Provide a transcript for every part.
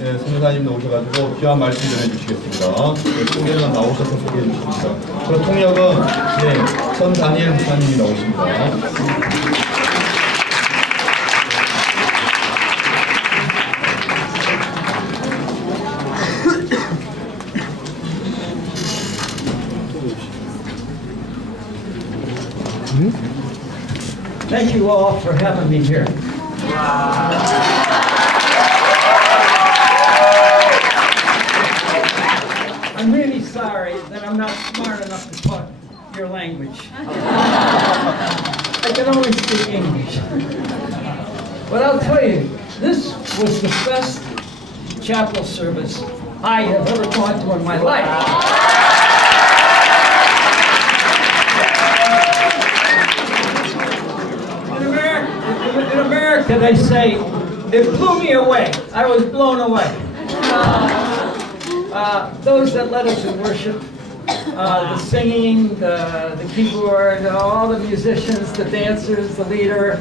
예, 선교사님 오셔가지고 귀한 말씀 전해주시겠습니다. 예, 통역은 나오셔서 소개해 주십니다. 그리고 통역은 선 다니엘 목사님이 나오십니다. Thank you all for having me here. I'm really sorry that I'm not smart enough to talk your language. I can only speak English. But I'll tell you, this was the best chapel service I have ever gone to in my life. In America, they say, it blew me away. I was blown away. Those that led us in worship, the singing, the keyboard, all the musicians, the dancers, the leader,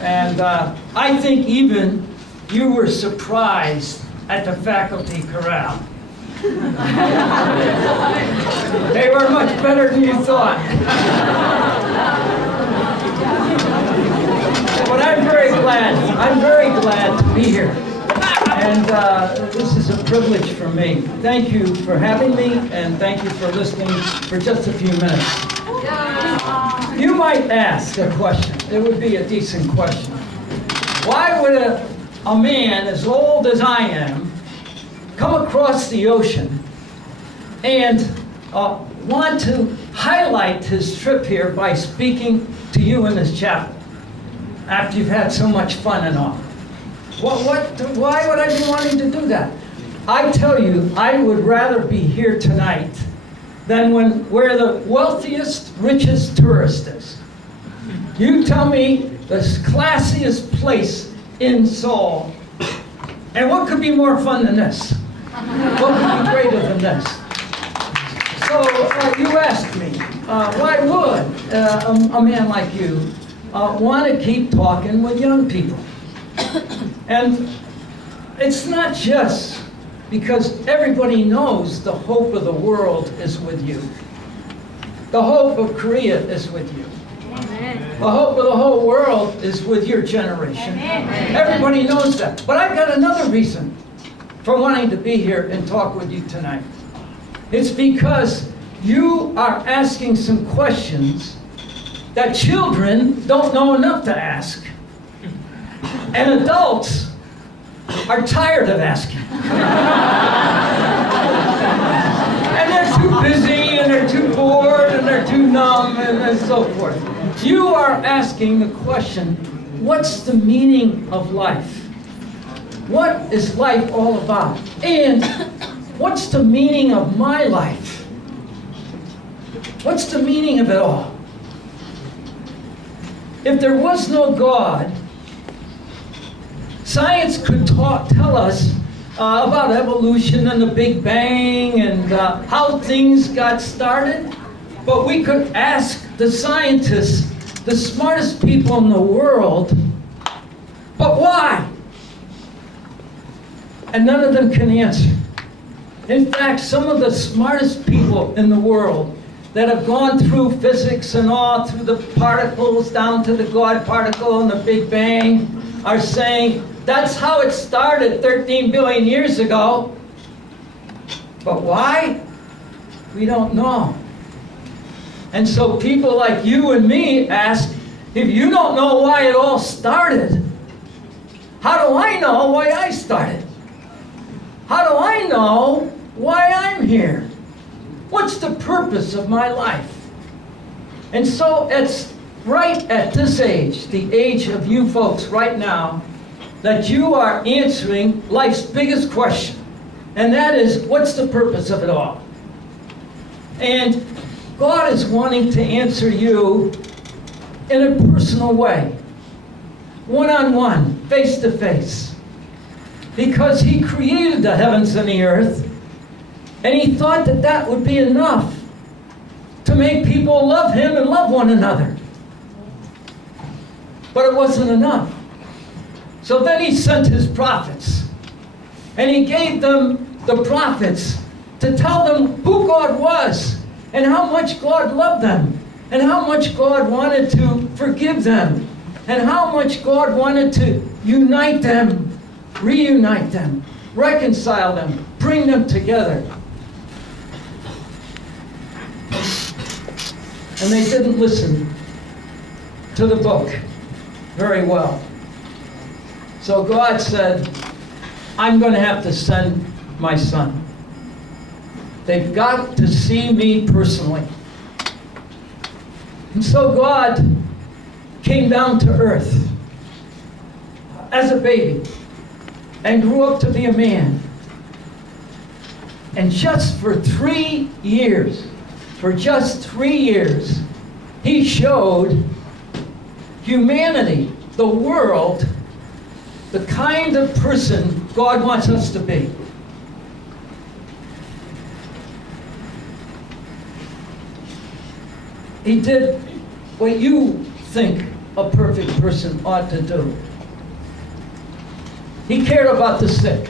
and I think even you were surprised at the faculty chorale. They were much better than you thought. But I'm very glad to be here. And this is a privilege for me. Thank you for having me, and thank you for listening for just a few minutes. You might ask a question. It would be a decent question. Why would a man as old as I am come across the ocean and want to highlight his trip here by speaking to you in this chapel after you've had so much fun and all? Why would I be wanting to do that? I tell you, I would rather be here tonight than where the wealthiest, richest tourist is. You tell me the classiest place in Seoul, and what could be more fun than this? What could be greater than this? So you asked me, why would a man like you want to keep talking with young people? And it's not just because everybody knows the hope of the world is with you. The hope of Korea is with you. Amen. The hope of the whole world is with your generation. Amen. Everybody knows that. But I've got another reason for wanting to be here and talk with you tonight. It's because you are asking some questions that children don't know enough to ask. And adults are tired of asking. And they're too busy, and they're too bored, and they're too numb, and so forth. You are asking the question, what's the meaning of life? What is life all about? And what's the meaning of my life? What's the meaning of it all? If there was no God, science could tell us about evolution and the Big Bang and how things got started, but we could ask the scientists, the smartest people in the world, but why? And none of them can answer. In fact, some of the smartest people in the world that have gone through physics and all, through the particles down to the God particle and the Big Bang, are saying, that's how it started 13 billion years ago. But why? We don't know. And so people like you and me ask, if you don't know why it all started, how do I know why I started? How do I know why I'm here? What's the purpose of my life? And so it's right at this age, the age of you folks right now, that you are answering life's biggest question. And that is, what's the purpose of it all? And God is wanting to answer you in a personal way. One-on-one, face-to-face. Because He created the heavens and the earth, and He thought that that would be enough to make people love Him and love one another. But it wasn't enough. So then He sent His prophets. And he gave them the prophets to tell them who God was and how much God loved them and how much God wanted to forgive them and how much God wanted to unite them, reunite them, reconcile them, bring them together. And they didn't listen to the book very well. So God said, I'm going to have to send my son. They've got to see me personally. And so God came down to earth as a baby and grew up to be a man. And just for 3 years, he showed humanity, the world, the kind of person God wants us to be. He did what you think a perfect person ought to do. He cared about the sick.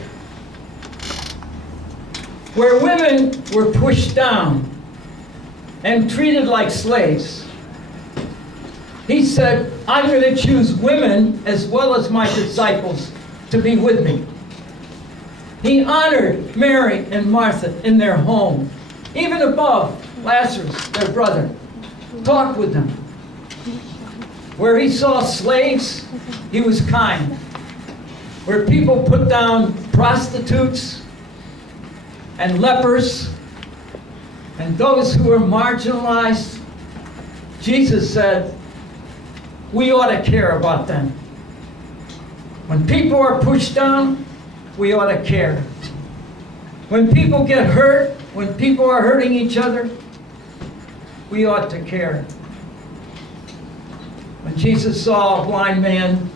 Where women were pushed down and treated like slaves, he said, I'm going to choose women as well as my disciples to be with me. He honored Mary and Martha in their home, even above Lazarus, their brother. Talked with them. Where he saw slaves, he was kind. Where people put down prostitutes and lepers and those who were marginalized, Jesus said, we ought to care about them. When people are pushed down, we ought to care. When people get hurt, when people are hurting each other, we ought to care. When Jesus saw a blind man,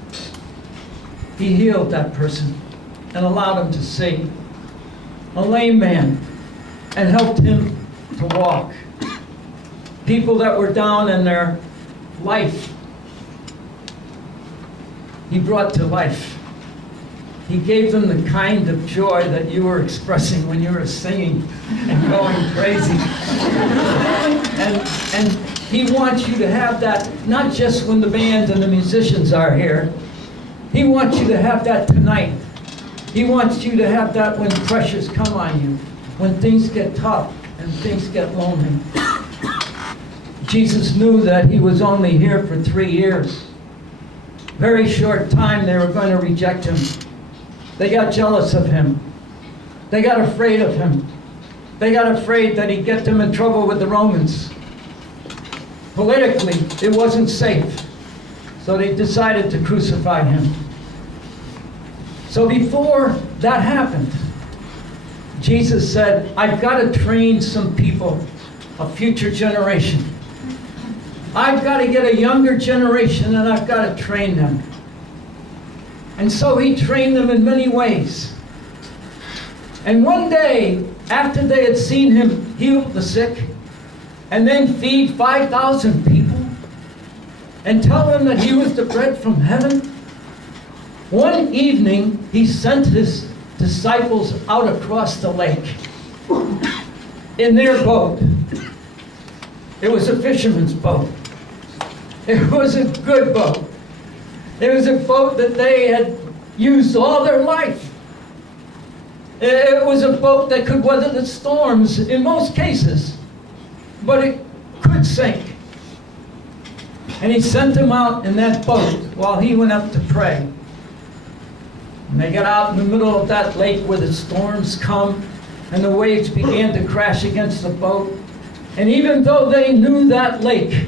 he healed that person and allowed him to see. A lame man, and helped him to walk. People that were down in their life, he brought to life. He gave them the kind of joy that you were expressing when you were singing and going crazy. And he wants you to have that, not just when the band and the musicians are here. He wants you to have that tonight. He wants you to have that when pressures come on you, when things get tough and things get lonely. Jesus knew that he was only here for 3 years. Very short time they were going to reject him. They got jealous of him. They got afraid of him. They got afraid that he'd get them in trouble with the Romans. Politically, it wasn't safe. So they decided to crucify him. So before that happened, Jesus said, I've got to train some people, a future generation. I've got to get a younger generation and I've got to train them. And so he trained them in many ways. And one day, after they had seen him heal the sick, and then feed 5,000 people, and tell them that he was the bread from heaven, one evening he sent his disciples out across the lake in their boat. It was a fisherman's boat. It was a good boat. It was a boat that they had used all their life. It was a boat that could weather the storms in most cases, but it could sink. And he sent them out in that boat while he went up to pray. And they got out in the middle of that lake where the storms come and the waves began to crash against the boat. And even though they knew that lake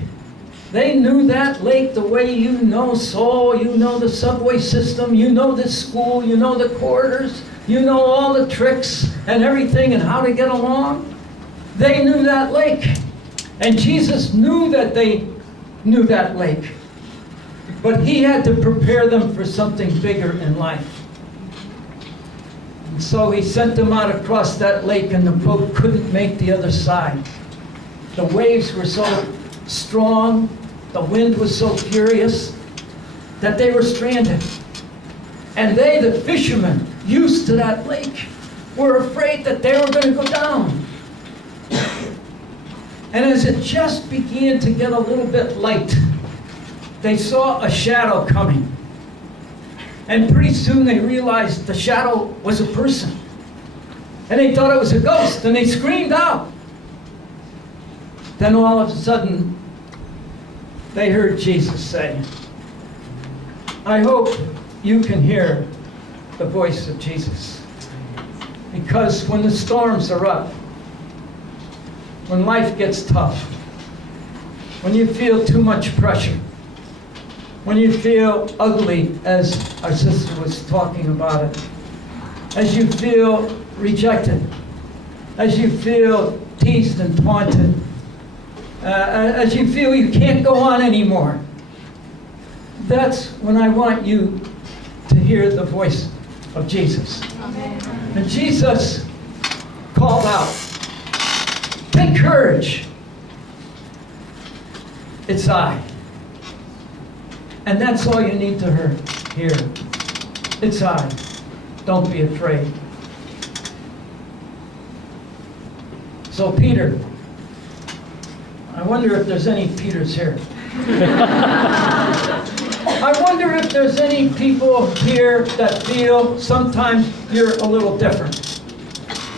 the way you know Seoul, you know the subway system, you know the school, you know the corridors, you know all the tricks and everything and how to get along. They knew that lake. And Jesus knew that they knew that lake. But he had to prepare them for something bigger in life. And so he sent them out across that lake and the boat couldn't make the other side. The waves were so strong, the wind was so furious that they were stranded. And they, the fishermen, used to that lake were afraid that they were going to go down. And as it just began to get a little bit light, they saw a shadow coming. And pretty soon they realized the shadow was a person. And they thought it was a ghost, and they screamed out. Then all of a sudden, they heard Jesus say, I hope you can hear the voice of Jesus. Because when the storms are up, when life gets tough, when you feel too much pressure, when you feel ugly, as our sister was talking about it, as you feel rejected, as you feel teased and taunted, as you feel you can't go on anymore, that's when I want you to hear the voice of Jesus. Amen. And Jesus called out, take courage, it's I. And that's all you need to hear. It's I. Don't be afraid. So Peter, I wonder if there's any Peters here. I wonder if there's any people here that feel sometimes you're a little different.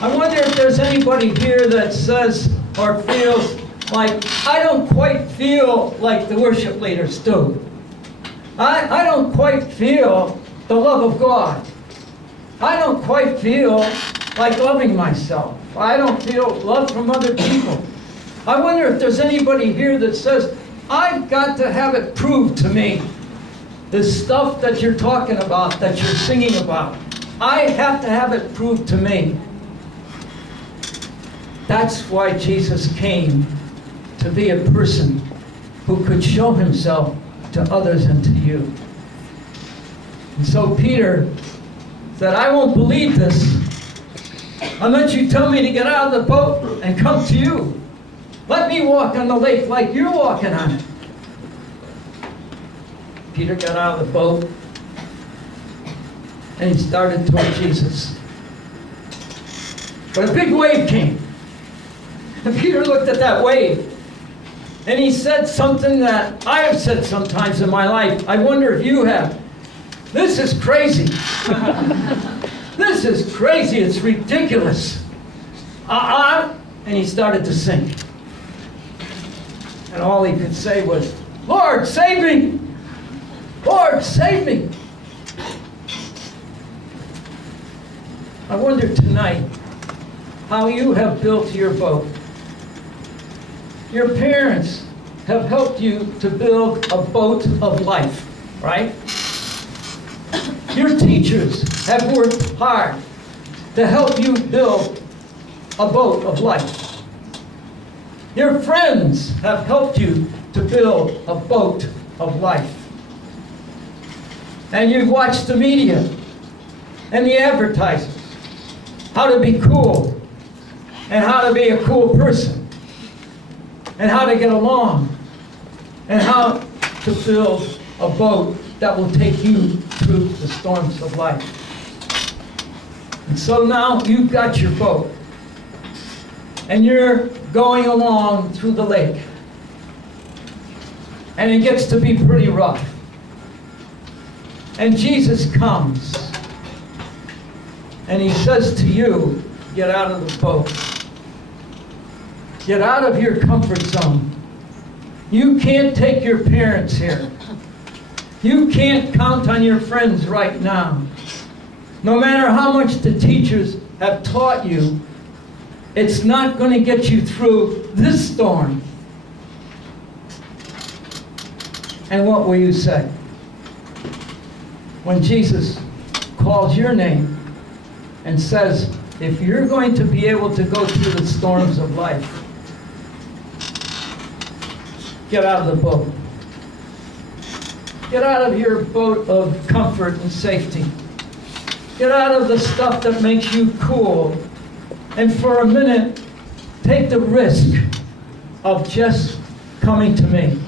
I wonder if there's anybody here that says or feels like, I don't quite feel like the worship leaders do. I don't quite feel the love of God. I don't quite feel like loving myself. I don't feel love from other people. I wonder if there's anybody here that says, I've got to have it proved to me. This stuff that you're talking about, that you're singing about, I have to have it proved to me. That's why Jesus came, to be a person who could show himself to others and to you. And so Peter said, I won't believe this unless you tell me to get out of the boat and come to you. Let me walk on the lake like you're walking on it. Peter got out of the boat and he started toward Jesus. But a big wave came. And Peter looked at that wave and he said something that I have said sometimes in my life. I wonder if you have. This is crazy. This is crazy. It's ridiculous. And he started to sink. And all he could say was, Lord, save me. Lord, save me. I wonder tonight how you have built your boat. Your parents have helped you to build a boat of life, right? Your teachers have worked hard to help you build a boat of life. Your friends have helped you to build a boat of life. And you've watched the media and the advertisers, how to be cool, and how to be a cool person, and how to get along, and how to build a boat that will take you through the storms of life. And so now you've got your boat, and you're going along through the lake, and it gets to be pretty rough. And Jesus comes, and he says to you, get out of the boat. Get out of your comfort zone. You can't take your parents here. You can't count on your friends right now. No matter how much the teachers have taught you, it's not going to get you through this storm. And what will you say? When Jesus calls your name and says, if you're going to be able to go through the storms of life, get out of the boat. Get out of your boat of comfort and safety. Get out of the stuff that makes you cool. And for a minute, take the risk of just coming to me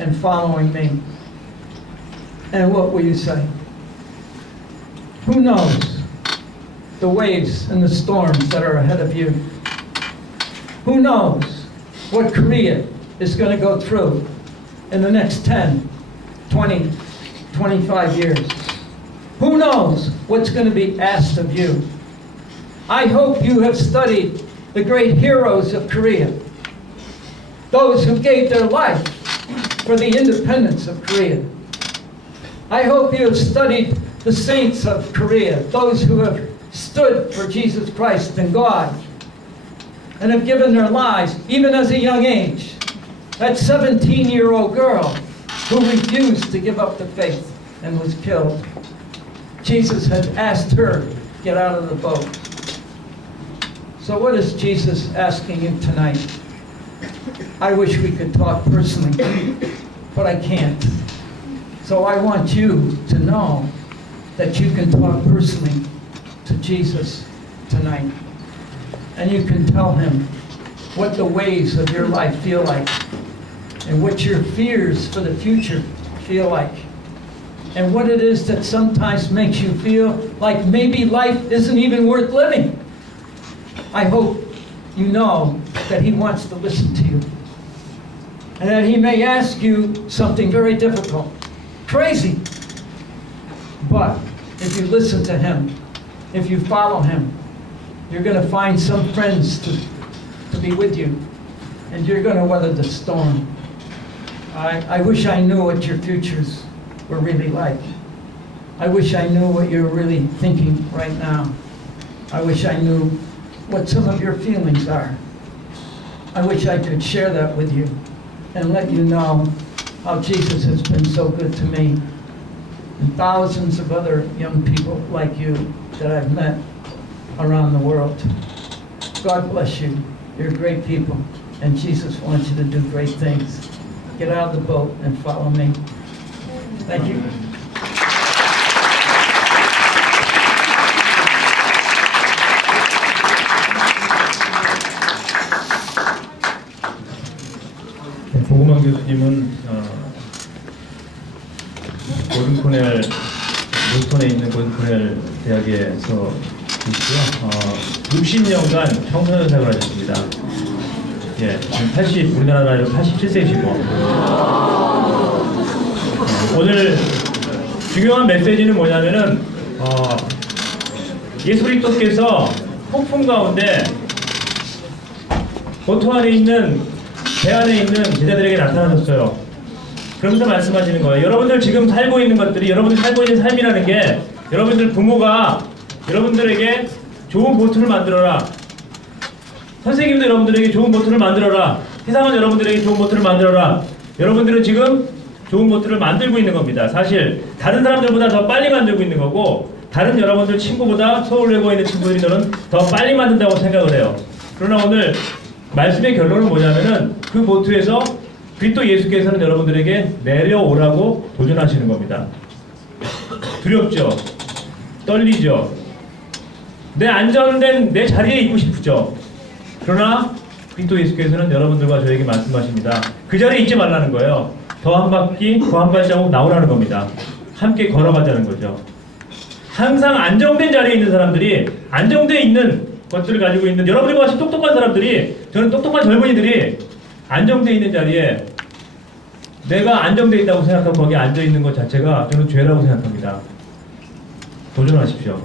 and following me. And what will you say? Who knows? the waves and the storms that are ahead of you. Who knows what Korea is going to go through in the next 10, 20, 25 years? Who knows what's going to be asked of you? I hope you have studied the great heroes of Korea, those who gave their life for the independence of Korea. I hope you have studied the saints of Korea, those who have stood for Jesus Christ and God, and have given their lives, even as a young age. That 17-year-old girl who refused to give up the faith and was killed. Jesus had asked her to get out of the boat. So what is Jesus asking you tonight? I wish we could talk personally, but I can't. So I want you to know that you can talk personally to Jesus tonight. And you can tell him what the ways of your life feel like, and what your fears for the future feel like, and what it is that sometimes makes you feel like maybe life isn't even worth living. I hope you know that he wants to listen to you, and that he may ask you something very difficult, crazy. But if you listen to him, if you follow him, you're going to find some friends to be with you, and you're going to weather the storm. I wish I knew what your futures were really like. I wish I knew what you're really thinking right now. I wish I knew what some of your feelings are. I wish I could share that with you and let you know how Jesus has been so good to me and thousands of other young people like you that I've met around the world. God bless you. You're great people, and Jesus wants you to do great things. Get out of the boat and follow me. Thank you. 보그만 교수님은 보스턴에 있는 고든 대학에서 계시고요. 60년간 청소년 생활을 하셨습니다. 예, 지금 우리나라 나이로 87세이시고 오늘 중요한 메시지는 뭐냐면은 예수 그리스도께서 폭풍 가운데 보트 안에 있는 배 안에 있는 제자들에게 나타나셨어요. 그러면서 말씀하시는 거예요. 여러분들 지금 살고 있는 것들이 여러분들 살고 있는 삶이라는 게 여러분들 부모가 여러분들에게 좋은 보트를 만들어라. 선생님도 여러분들에게 좋은 보트를 만들어라. 세상은 여러분들에게 좋은 보트를 만들어라. 여러분들은 지금 좋은 보트를 만들고 있는 겁니다. 사실 다른 사람들보다 더 빨리 만들고 있는 거고 다른 여러분들 친구보다 서울외고에 있는 친구들이 저는 더 빨리 만든다고 생각을 해요. 그러나 오늘 말씀의 결론은 뭐냐면은 그 보트에서 그리스도 예수께서는 여러분들에게 내려오라고 도전하시는 겁니다. 두렵죠? 떨리죠? 내 안전된 내 자리에 있고 싶죠? 그러나 그리스도 예수께서는 여러분들과 저에게 말씀하십니다. 그 자리에 있지 말라는 거예요. 더 한 바퀴, 더 한 발자국 나오라는 겁니다. 함께 걸어가자는 거죠. 항상 안정된 자리에 있는 사람들이 안정되어 있는 것들을 가지고 있는 여러분과 같이 똑똑한 사람들이 저는 똑똑한 젊은이들이 안정되어 있는 자리에 내가 안정되어 있다고 생각하고 거기에 앉아있는 것 자체가 저는 죄라고 생각합니다. 도전하십시오.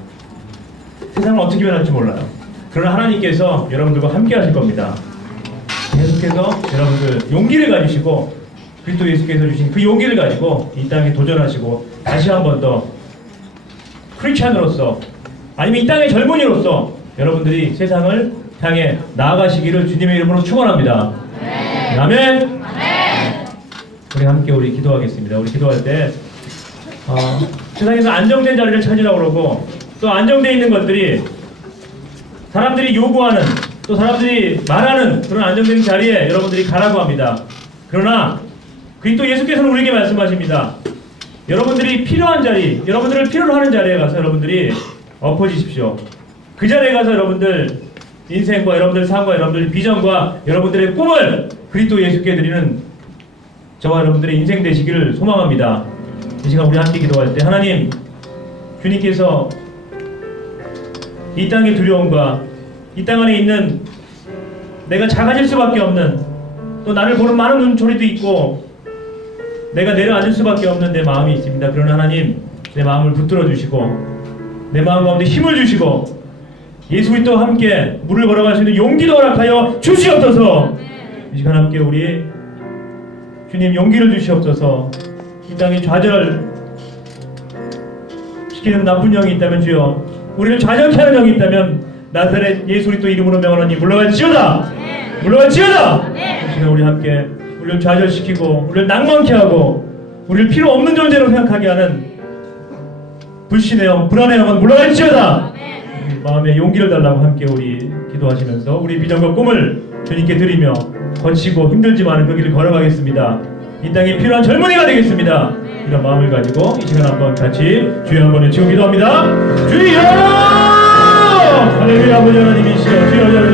세상은 어떻게 변할지 몰라요. 그러나 하나님께서 여러분들과 함께 하실 겁니다. 계속해서 여러분들 용기를 가지시고 그리스도 예수께서 주신 그 용기를 가지고 이 땅에 도전하시고 다시 한 번 더 크리스찬으로서 아니면 이 땅의 젊은이로서 여러분들이 세상을 향해 나아가시기를 주님의 이름으로 축원합니다. 아멘. 우리 함께 기도하겠습니다. 우리 기도할 때 세상에서 안정된 자리를 찾으라고 그러고 또 안정되어 있는 것들이 사람들이 요구하는 또 사람들이 말하는 그런 안정된 자리에 여러분들이 가라고 합니다. 그러나 그리스도 예수께서는 우리에게 말씀하십니다. 여러분들이 필요한 자리, 여러분들을 필요로 하는 자리에 가서 여러분들이 엎어지십시오. 그 자리에 가서 여러분들 인생과 여러분들 삶과 여러분들 비전과 여러분들의 꿈을 그리스도 예수께 드리는 저와 여러분들의 인생 되시기를 소망합니다. 이 시간 우리 함께 기도할 때 하나님, 주님께서 이 땅의 두려움과 이 땅 안에 있는 내가 작아질 수밖에 없는, 또 나를 보는 많은 눈초리도 있고 내가 내려앉을 수밖에 없는 내 마음이 있습니다. 그러나 하나님, 내 마음을 붙들어 주시고 내 마음 가운데 힘을 주시고 예수 그리스도와 함께 물을 걸어갈 수 있는 용기도 허락하여 주시옵소서. 이 시간 함께 우리 주님 용기를 주시옵소서. 이 땅에 좌절시키는 나쁜 영이 있다면 주여, 우리를 좌절케 하는 영이 있다면 나사렛 예수 그리스도 이름으로 명하노니 물러갈지어다. 물러갈지어다. 이 시간 우리 함께 우리를 좌절시키고 우리를 낭만케 하고 우리를 필요 없는 존재로 생각하게 하는 불신의 영, 불안의 영은 물러갈지어다. 마음에 용기를 달라고 함께 우리 기도하시면서 우리 비전과 꿈을 주님께 드리며 거치고 힘들지만 그 길을 걸어가겠습니다. 이 땅에 필요한 젊은이가 되겠습니다. 이런 마음을 가지고 이 시간 한번 같이 주여 한번 외치고 기도합니다. 주여! 할렐루야. 아버지 하나님이시여, 주여.